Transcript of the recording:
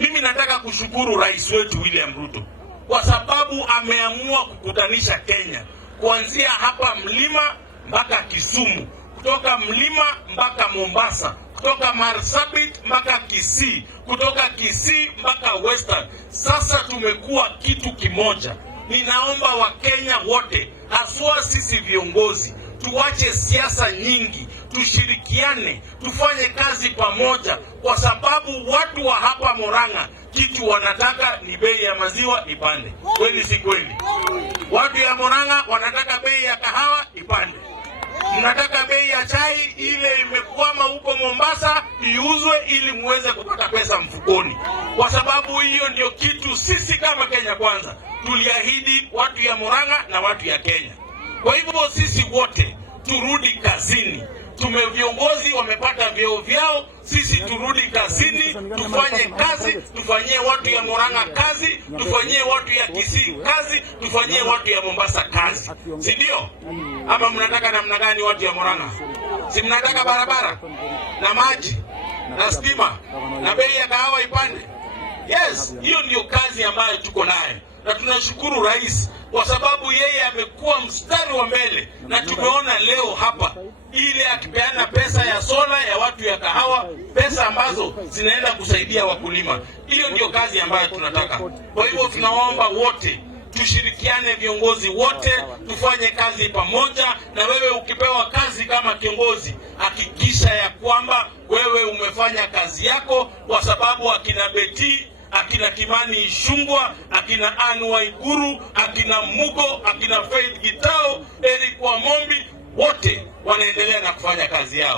Mimi nataka kushukuru rais wetu William Ruto kwa sababu ameamua kukutanisha Kenya, kuanzia hapa mlima mpaka Kisumu, kutoka mlima mpaka Mombasa, kutoka Marsabit mpaka Kisii, kutoka Kisii mpaka Western. Sasa tumekuwa kitu kimoja. Ninaomba Wakenya wote, haswa sisi viongozi, tuache siasa nyingi, tushirikiane, tufanye kazi pamoja, kwa sababu watu wa hapa Murang'a kitu wanataka ni bei ya maziwa ipande. Kweli si kweli? Watu ya Murang'a wanataka bei ya kahawa ipande. Mnataka bei ya chai ile imekwama huko Mombasa iuzwe ili muweze kupata pesa mfukoni. Kwa sababu hiyo ndio kitu sisi kama Kenya Kwanza tuliahidi watu ya Murang'a na watu ya Kenya. Kwa hivyo sisi wote turudi kazini. Viongozi wamepata vyeo vyao, sisi turudi kazini, tufanye kazi, tufanyie watu ya Murang'a kazi, tufanyie watu ya Kisii kazi, tufanyie watu ya Mombasa kazi. Si ndio? Ama mnataka namna gani watu ya Murang'a? Si mnataka barabara na maji na stima na bei ya kahawa ipande? Yes, hiyo ndio kazi ambayo tuko nayo. Na tunashukuru rais kwa sababu yeye amekuwa mstari wa mbele, na tumeona leo hapa ile akipeana pesa ya sola ya watu ya kahawa, pesa ambazo zinaenda kusaidia wakulima. Hiyo ndio kazi ambayo tunataka. Kwa hivyo tunaomba wote tushirikiane, viongozi wote tufanye kazi pamoja. Na wewe ukipewa kazi kama kiongozi, hakikisha ya kwamba wewe umefanya kazi yako, kwa sababu akina Beti, akina Kimani Ichung'wah, akina Anne Waiguru, akina Mugo, akina Faith Gitau, Eric Wamombi, wote wanaendelea na kufanya kazi yao.